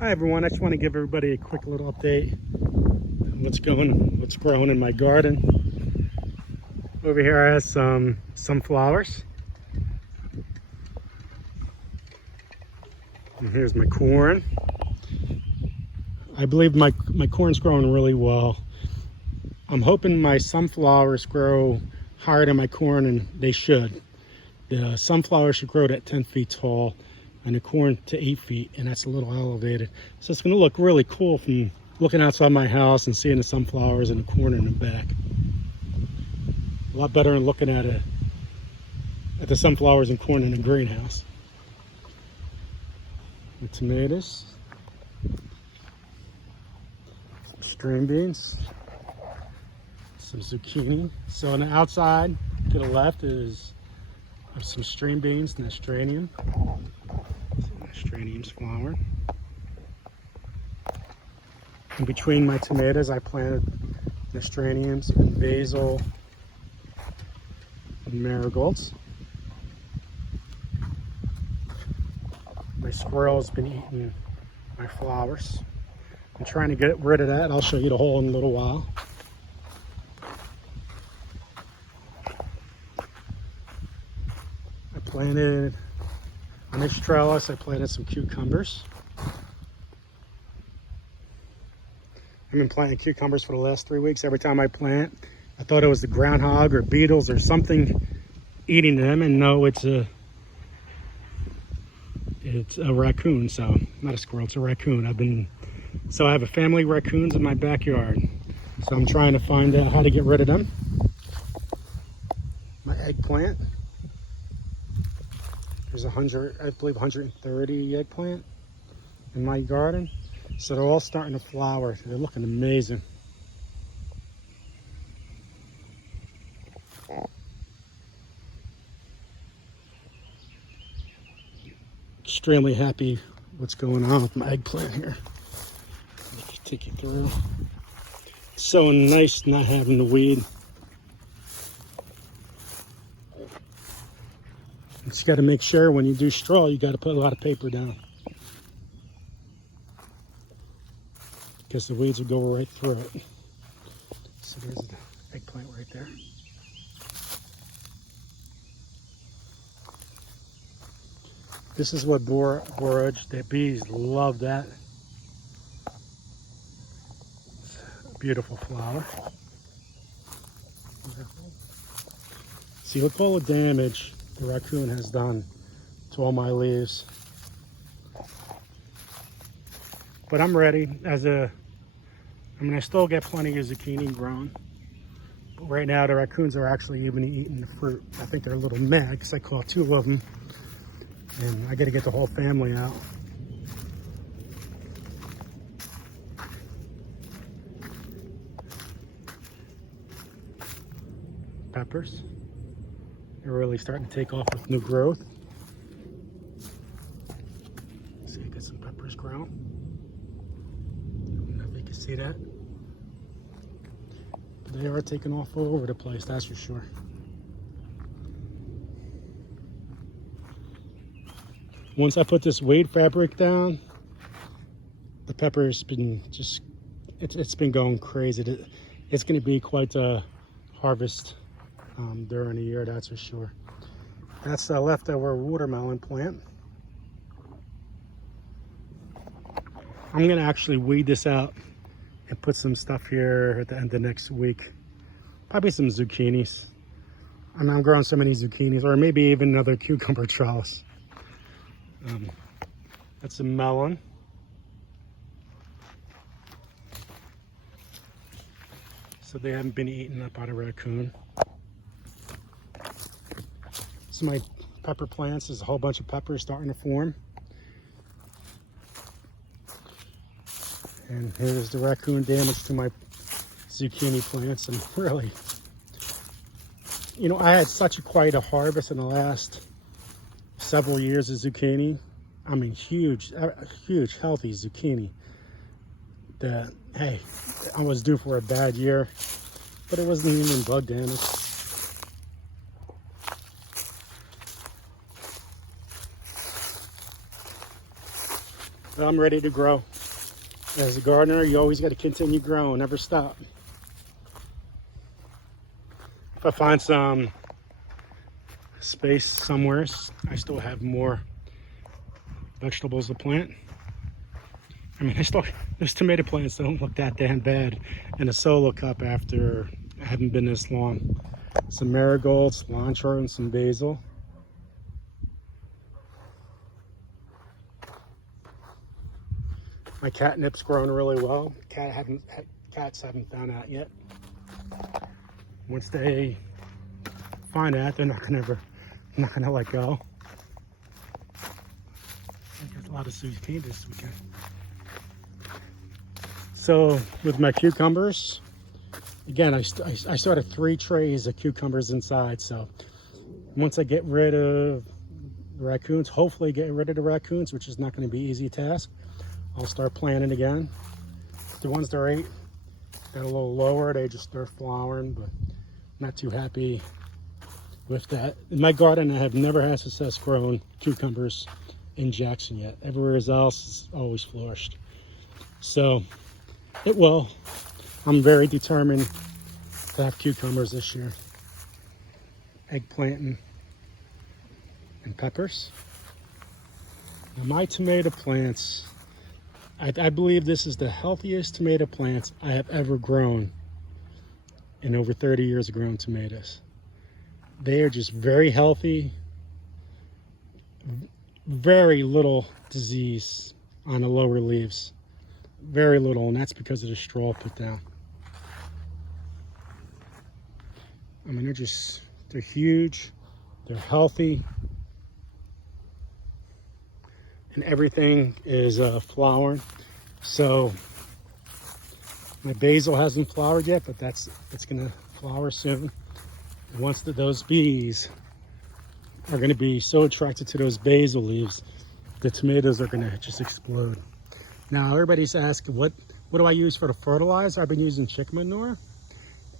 Hi everyone, I just want to give everybody a quick little update on what's growing in my garden. Over here I have some sunflowers. And here's my corn. I believe my corn's growing really well. I'm hoping my sunflowers grow higher than my corn, and they should. The sunflowers should grow to 10 feet tall, and the corn to 8 feet, and that's a little elevated. So it's going to look really cool from looking outside my house and seeing the sunflowers and the corn in the back. A lot better than looking at the sunflowers and corn in the greenhouse. The tomatoes, some string beans, some zucchini. So on the outside to the left is some string beans, nasturtium. Nasturtium's flower. In between my tomatoes, I planted nasturtiums and basil and marigolds. My squirrel's been eating my flowers. I'm trying to get rid of that. I'll show you the hole in a little while. I planted on this trellis, I planted some cucumbers. I've been planting cucumbers for the last 3 weeks. Every time I plant, I thought it was the groundhog or beetles or something eating them, and no, it's a raccoon. So not a squirrel, it's a raccoon. So I have a family of raccoons in my backyard. So I'm trying to find out how to get rid of them. My eggplant. There's I believe 130 eggplant in my garden. So they're all starting to flower. They're looking amazing. Extremely happy what's going on with my eggplant here. Let me take you through. It's so nice not having the weed. You got to make sure when you do straw, you got to put a lot of paper down, because the weeds will go right through it. So there's the eggplant right there. This is what borage, the bees love that. It's a beautiful flower. See, look all the damage the raccoon has done to all my leaves. But I'm ready. I still get plenty of zucchini grown. But right now the raccoons are actually even eating the fruit. I think they're a little mad because I caught 2 of them. And I gotta get the whole family out. Peppers. They're really starting to take off with new growth. See, I got some peppers grown. I don't know if you can see that. But they are taking off all over the place, that's for sure. Once I put this weight fabric down, the pepper's been just, it's been going crazy. It's going to be quite a harvest during the year, that's for sure. That's the leftover watermelon plant. I'm going to actually weed this out and put some stuff here at the end of next week. Probably some zucchinis. I'm growing so many zucchinis, or maybe even another cucumber trellis. That's a melon. So they haven't been eaten up by the raccoon. So my pepper plants, there's a whole bunch of peppers starting to form. And here's the raccoon damage to my zucchini plants. And really, you know, I had quite a harvest in the last several years of zucchini. I mean, huge, healthy zucchini. Hey, I was due for a bad year, but it wasn't even bug damage. I'm ready to grow. As a gardener, you always got to continue growing, never stop. If I find some space somewhere, I still have more vegetables to plant. I mean, those tomato plants don't look that damn bad in a solo cup after I haven't been this long. Some marigolds, cilantro, and some basil. My catnip's growing really well. Cats haven't found out yet. Once they find out, they're not gonna let go. I got a lot of zucchini this weekend. So with my cucumbers, again, I started 3 trays of cucumbers inside. So once I get rid of the raccoons, hopefully get rid of the raccoons, which is not going to be an easy task, I'll start planting again. The ones that are got a little lower, they just start flowering, but not too happy with that. In my garden, I have never had success growing cucumbers in Jackson yet. Everywhere else is always flourished. So it will. I'm very determined to have cucumbers this year. Eggplant and peppers. Now my tomato plants, I believe this is the healthiest tomato plants I have ever grown in over 30 years of growing tomatoes. They are just very healthy, very little disease on the lower leaves. Very little, and that's because of the straw put down. I mean, they're huge, they're healthy, and everything is flowering. So my basil hasn't flowered yet, but it's gonna flower soon. And once those bees are gonna be so attracted to those basil leaves, the tomatoes are gonna just explode. Now everybody's asking, what do I use for the fertilizer? I've been using chicken manure,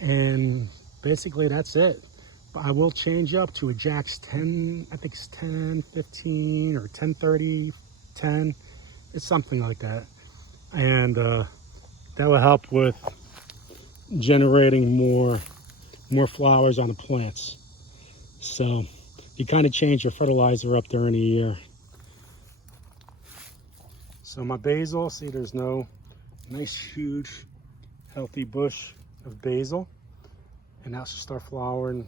and basically that's it. But I will change up to a Jack's 10, I think it's 10, 15 or 10, 30, 10. It's something like that. And that will help with generating more flowers on the plants. So you kind of change your fertilizer up during the year. So my basil, see, there's no nice, huge, healthy bush of basil. And that should start flowering,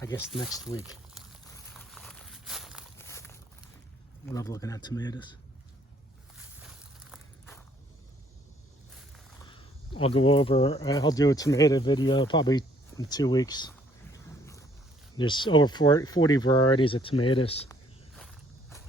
I guess, next week. I love looking at tomatoes. I'll do a tomato video probably in 2 weeks. There's over 40 varieties of tomatoes.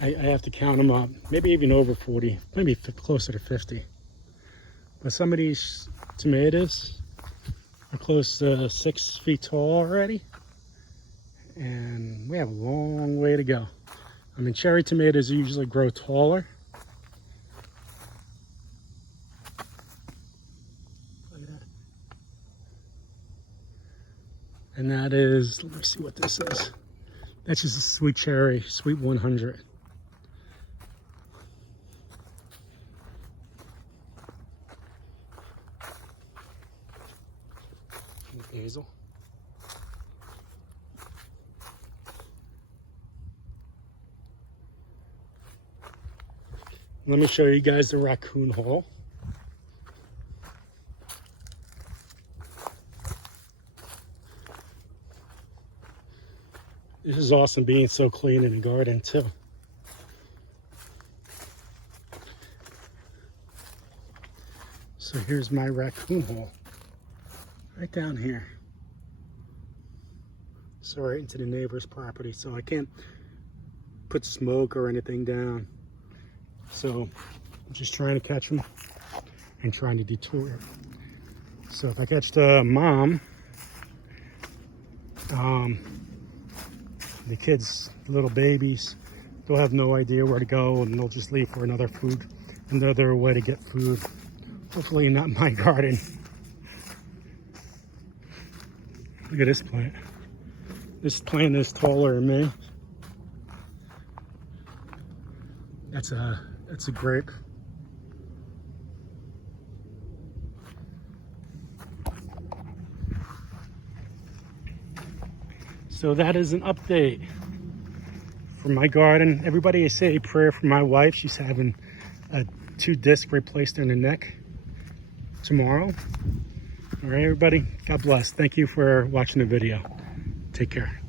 I have to count them up, maybe even over 40, maybe closer to 50. But some of these tomatoes are close to 6 feet tall already. And we have a long way to go. I mean, cherry tomatoes usually grow taller. Look at that. And that is, let me see what this is. That's just a sweet cherry, sweet 100. Basil. Let me show you guys the raccoon hole. This is awesome being so clean in the garden too. So here's my raccoon hole. Right down here. So right into the neighbor's property. So I can't put smoke or anything down. So I'm just trying to catch them and trying to detour it. So if I catch the mom, the kids, the little babies, they'll have no idea where to go and they'll just leave for another way to get food. Hopefully not my garden. Look at this plant. This plant is taller than me. That's a grape. So that is an update for my garden. Everybody say a prayer for my wife. She's having 2 discs replaced in the neck tomorrow. All right, everybody. God bless. Thank you for watching the video. Take care.